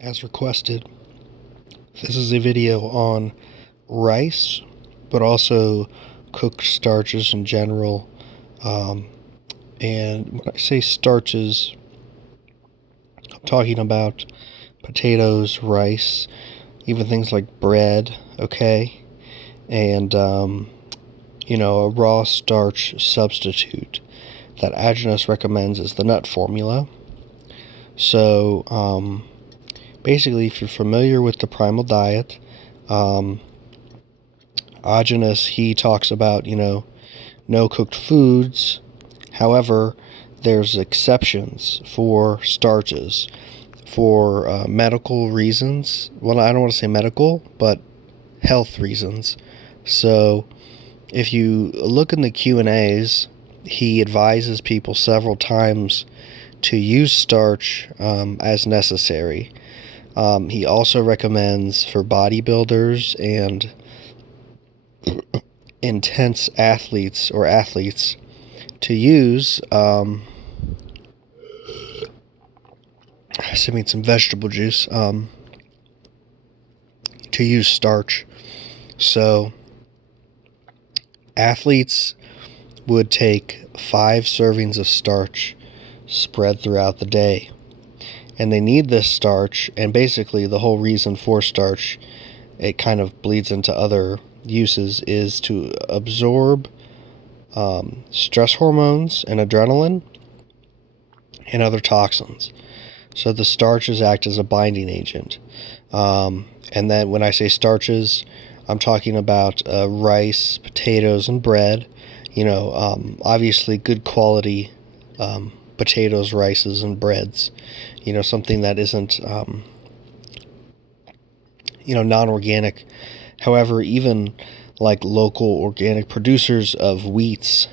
As requested, this is a video on rice, but also cooked starches in general. And when I say starches, I'm talking about potatoes, rice, even things like bread, okay? And, a raw starch substitute that Agenus recommends is the nut formula. So, basically, if you're familiar with the primal diet, Agenus, he talks about, no cooked foods. However, there's exceptions for starches for medical reasons. Well, I don't want to say medical, but health reasons. So, if you look in the Q&As, he advises people several times to use starch as necessary. He also recommends for bodybuilders and intense athletes to use some vegetable juice to use starch. So athletes would take 5 servings of starch spread throughout the day. And they need this starch, and basically the whole reason for starch, it kind of bleeds into other uses, is to absorb stress hormones and adrenaline and other toxins. So the starches act as a binding agent. And then when I say starches, I'm talking about rice, potatoes, and bread. Obviously good quality potatoes, rices, and breads. Something that isn't, non-organic. However, even like local organic producers of wheats,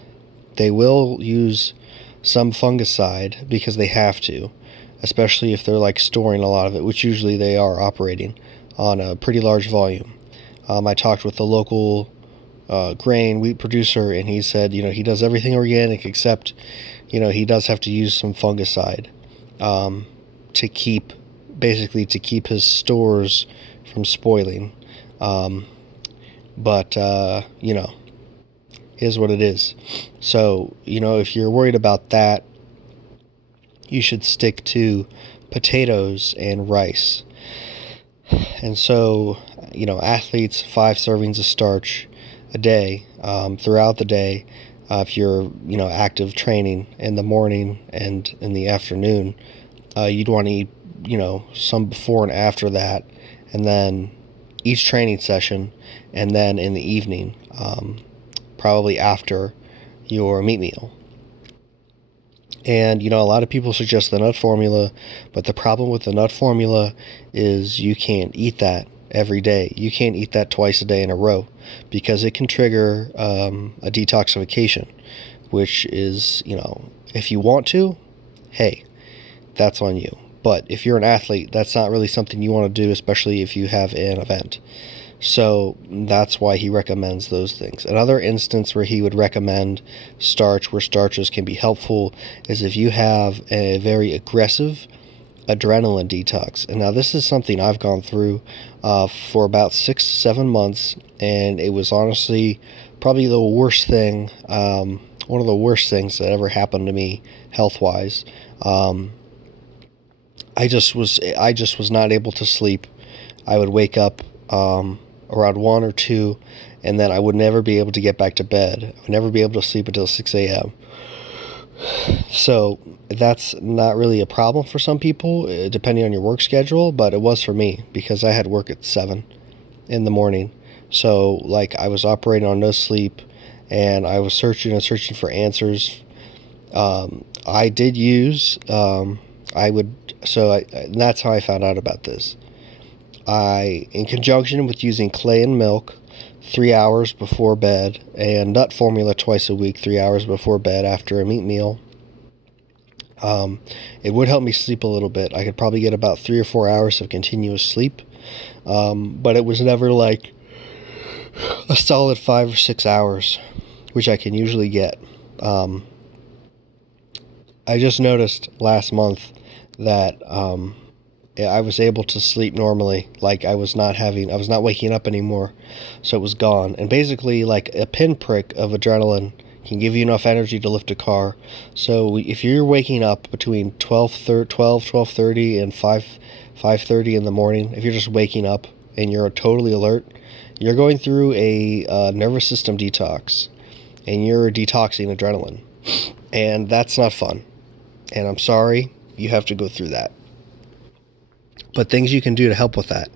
they will use some fungicide because they have to, especially if they're like storing a lot of it, which usually they are operating on a pretty large volume. I talked with the local grain wheat producer, and he said, he does everything organic except, he does have to use some fungicide to keep his stores from spoiling. But is what it is. So, if you're worried about that, you should stick to potatoes and rice. And so, athletes, 5 servings of starch a day, throughout the day. If you're, active training in the morning and in the afternoon, you'd want to eat, some before and after that, and then each training session, and then in the evening, probably after your meat meal. And, a lot of people suggest the nut formula, but the problem with the nut formula is you can't eat that every day. You can't eat that twice a day in a row because it can trigger a detoxification, which is, if you want to, hey, that's on you. But if you're an athlete, that's not really something you want to do, especially if you have an event. So that's why he recommends those things. Another instance where he would recommend starch, where starches can be helpful, is if you have a very aggressive adrenaline detox. And now this is something I've gone through for about 6-7 months, and it was honestly probably the worst thing, one of the worst things that ever happened to me health-wise. I just was not able to sleep. I would wake up around 1 or 2, and then I would never be able to get back to bed. I would never be able to sleep until 6 a.m. So that's not really a problem for some people, depending on your work schedule, but it was for me because I had work at 7 in the morning. So I was operating on no sleep, and I was searching for answers. I did use, and that's how I found out about this. In conjunction with using clay and milk 3 hours before bed, and nut formula twice a week, 3 hours before bed after a meat meal, it would help me sleep a little bit. I could probably get about 3 or 4 hours of continuous sleep, but it was never like a solid 5 or 6 hours, which I can usually get. I just noticed last month that I was able to sleep normally. Like I was not waking up anymore. So it was gone. And basically, like a pinprick of adrenaline can give you enough energy to lift a car. So if you're waking up between 12:30 and 5:30 in the morning, if you're just waking up and you're totally alert, you're going through a nervous system detox, and you're detoxing adrenaline. And that's not fun. And I'm sorry you have to go through that. But things you can do to help with that.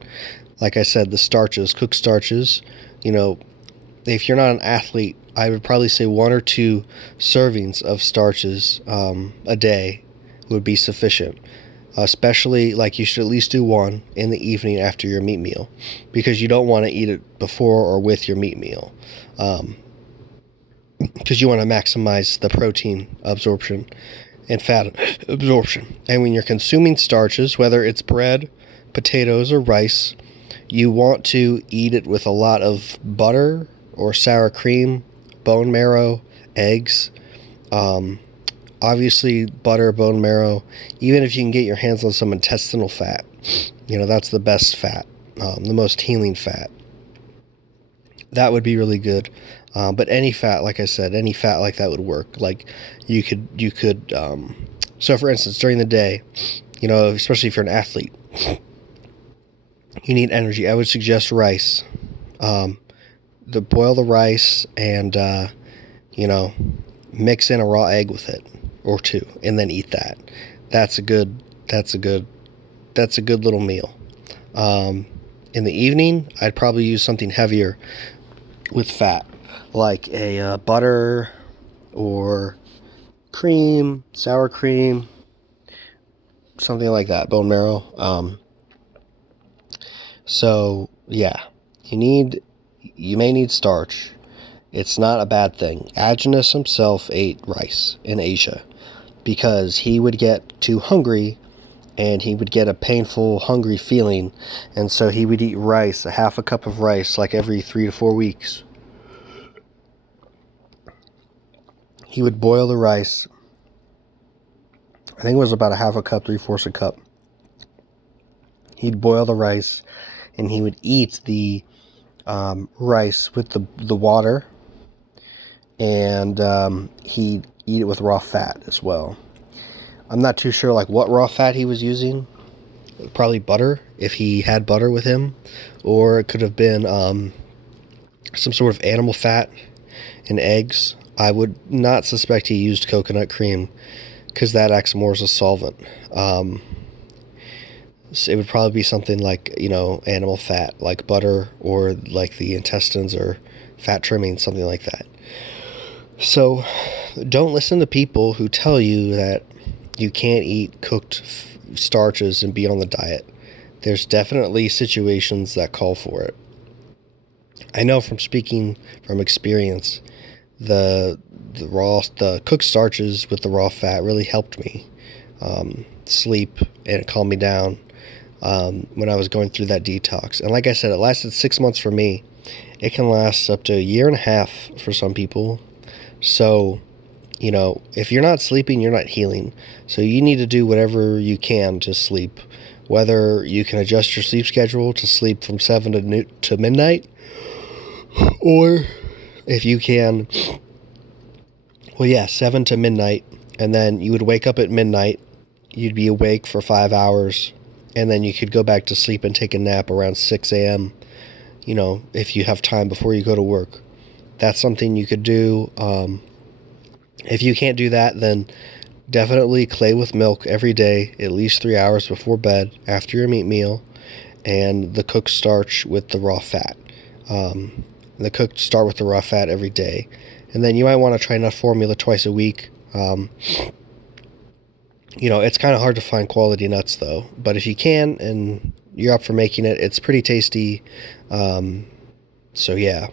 Like I said, the starches, cooked starches, if you're not an athlete, I would probably say 1 or 2 servings of starches a day would be sufficient. Especially, like, you should at least do 1 in the evening after your meat meal, because you don't want to eat it before or with your meat meal, because you want to maximize the protein absorption and fat absorption. And when you're consuming starches, whether it's bread, potatoes, or rice, you want to eat it with a lot of butter or sour cream, bone marrow, eggs. Obviously, butter, bone marrow. Even if you can get your hands on some intestinal fat, that's the best fat, the most healing fat. That would be really good. But any fat, like I said, any fat like that would work. Like you could. So for instance, during the day, especially if you're an athlete, you need energy. I would suggest rice. Boil the rice and mix in a raw egg with it or 2, and then eat that. That's a good little meal. In the evening, I'd probably use something heavier with fat, like a butter or cream, sour cream, something like that, bone marrow. So yeah, you may need starch. It's not a bad thing. Agnes himself ate rice in Asia because he would get too hungry and he would get a painful, hungry feeling, and so he would eat rice, a half a cup of rice, like every 3 to 4 weeks. He would boil the rice. I think it was about a half a cup, 3/4 a cup. He'd boil the rice, and he would eat the rice with the water, and he'd eat it with raw fat as well. I'm not too sure like what raw fat he was using. Probably butter, if he had butter with him, or it could have been some sort of animal fat and eggs. I would not suspect he used coconut cream, because that acts more as a solvent. So it would probably be something like, animal fat, like butter, or like the intestines or fat trimming, something like that. So don't listen to people who tell you that you can't eat cooked starches and be on the diet. There's definitely situations that call for it. I know from speaking from experience, the cooked starches with the raw fat really helped me sleep, and it calmed me down when I was going through that detox. And like I said, it lasted 6 months for me. It can last up to 1.5 years for some people. So, if you're not sleeping, you're not healing. So you need to do whatever you can to sleep. Whether you can adjust your sleep schedule to sleep from 7 to midnight, or if you can, 7 to midnight, and then you would wake up at midnight, you'd be awake for 5 hours, and then you could go back to sleep and take a nap around 6 a.m., if you have time before you go to work. That's something you could do. If you can't do that, then definitely clay with milk every day, at least 3 hours before bed, after your meat meal, and the cooked starch with the raw fat. Start with the raw fat every day. And then you might want to try nut formula twice a week. It's kind of hard to find quality nuts, though. But if you can, and you're up for making it, it's pretty tasty. So yeah,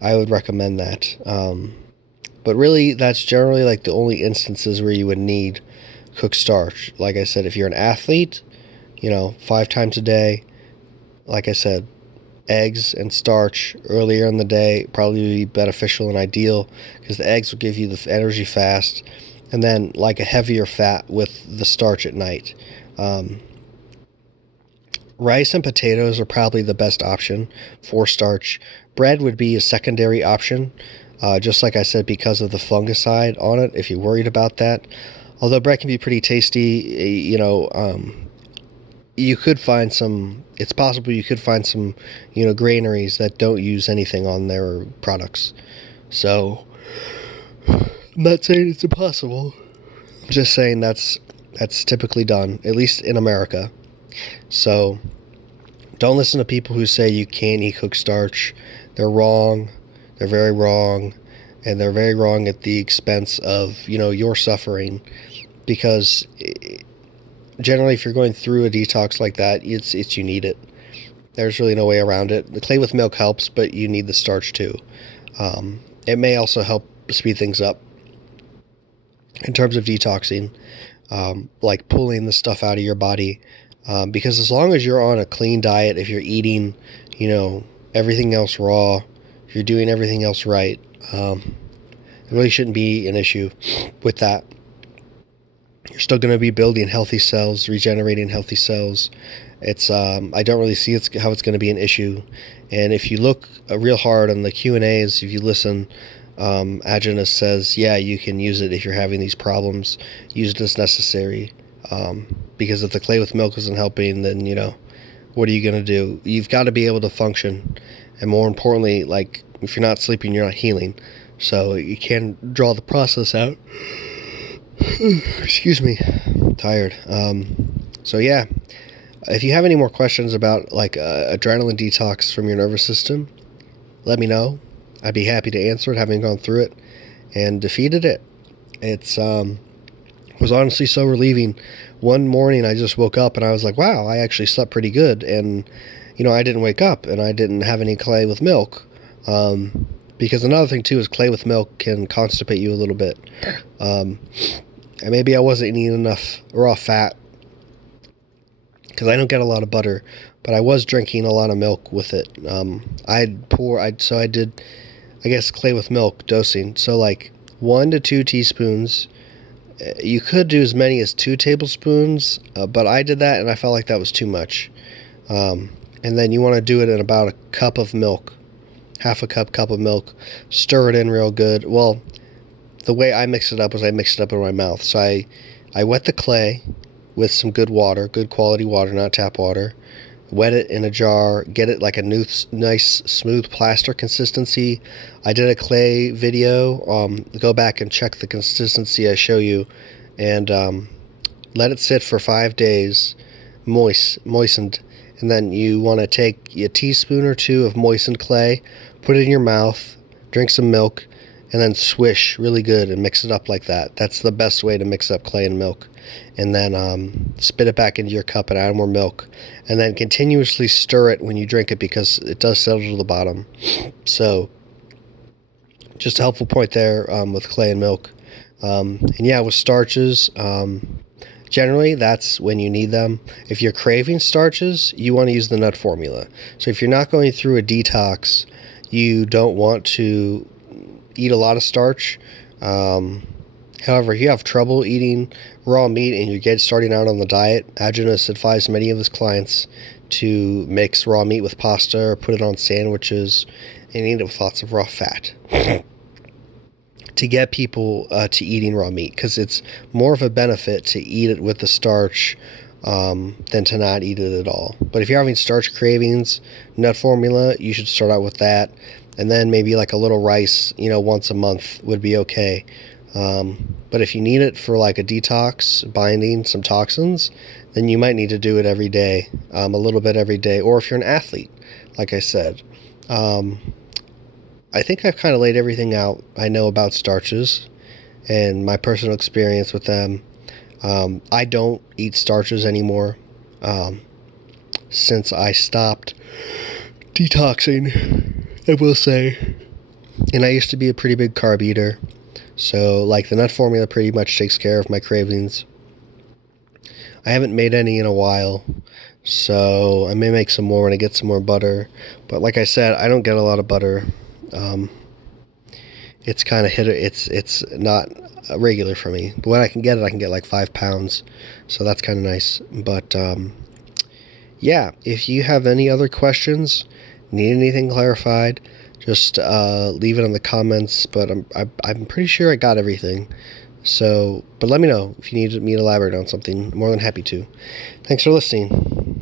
I would recommend that. But really, that's generally like the only instances where you would need cooked starch. Like I said, if you're an athlete, 5 times a day, like I said, eggs and starch earlier in the day probably would be beneficial and ideal, because the eggs will give you the energy fast, and then like a heavier fat with the starch at night. Rice and potatoes are probably the best option for starch. Bread would be a secondary option, just like I said, because of the fungicide on it, if you're worried about that. Although bread can be pretty tasty, you could find some, it's possible you could find some, granaries that don't use anything on their products. So, I'm not saying it's impossible. I'm just saying that's typically done, at least in America. So, don't listen to people who say you can't eat cooked starch. They're wrong. They're very wrong. And they're very wrong at the expense of, your suffering. Because generally, if you're going through a detox like that, it's you need it. There's really no way around it. The clay with milk helps, but you need the starch too. It may also help speed things up in terms of detoxing, like pulling the stuff out of your body. Because as long as you're on a clean diet, if you're eating, everything else raw, if you're doing everything else right, it really shouldn't be an issue with that. You're still going to be building healthy cells, regenerating healthy cells. It's I don't really see how it's going to be an issue. And if you look real hard on the Q&As, if you listen, Agenus says, yeah, you can use it if you're having these problems. Use it as necessary. Because if the clay with milk isn't helping, then, what are you going to do? You've got to be able to function. And more importantly, like, if you're not sleeping, you're not healing. So you can draw the process out. Excuse me. I'm tired. So yeah, if you have any more questions about like adrenaline detox from your nervous system, let me know. I'd be happy to answer it, having gone through it and defeated it. It's was honestly so relieving. One morning I just woke up and I was like, wow, I actually slept pretty good. And, I didn't wake up and I didn't have any clay with milk. Because another thing too is clay with milk can constipate you a little bit. And maybe I wasn't eating enough raw fat because I don't get a lot of butter, but I was drinking a lot of milk with it. I did, I guess, clay with milk dosing. So like 1 to 2 teaspoons. You could do as many as 2 tablespoons, but I did that and I felt like that was too much. And then you want to do it in about a cup of milk, half a cup of milk. Stir it in real good. Well, the way I mixed it up was I mixed it up in my mouth. So I wet the clay with some good water, good quality water, not tap water. Wet it in a jar, get it like a nice smooth plaster consistency. I did a clay video. Go back and check the consistency I show you, and let it sit for 5 days, moistened. And then you want to take a teaspoon or 2 of moistened clay, put it in your mouth, drink some milk, and then swish really good and mix it up like that. That's the best way to mix up clay and milk. And then spit it back into your cup and add more milk. And then continuously stir it when you drink it because it does settle to the bottom. So, just a helpful point there with clay and milk. And yeah, with starches, generally that's when you need them. If you're craving starches, you want to use the nut formula. So if you're not going through a detox, you don't want to eat a lot of starch. However, if you have trouble eating raw meat and you're starting out on the diet, Agenus advised many of his clients to mix raw meat with pasta or put it on sandwiches and eat it with lots of raw fat to get people to eating raw meat, because it's more of a benefit to eat it with the starch than to not eat it at all. But if you're having starch cravings, nut formula, you should start out with that. And then maybe like a little rice, once a month would be okay. But if you need it for like a detox, binding some toxins, then you might need to do it every day, a little bit every day. Or if you're an athlete, like I said. I think I've kind of laid everything out I know about starches and my personal experience with them. I don't eat starches anymore since I stopped detoxing, I will say. And I used to be a pretty big carb eater. So, like, the nut formula pretty much takes care of my cravings. I haven't made any in a while, so I may make some more when I get some more butter. But like I said, I don't get a lot of butter. It's kind of it's not regular for me. But when I can get it, I can get like 5 pounds. So that's kind of nice. But, yeah, if you have any other questions, need anything clarified, just leave it in the comments. But I'm pretty sure I got everything. So, but let me know if you need me to elaborate on something. I'm more than happy to. Thanks for listening.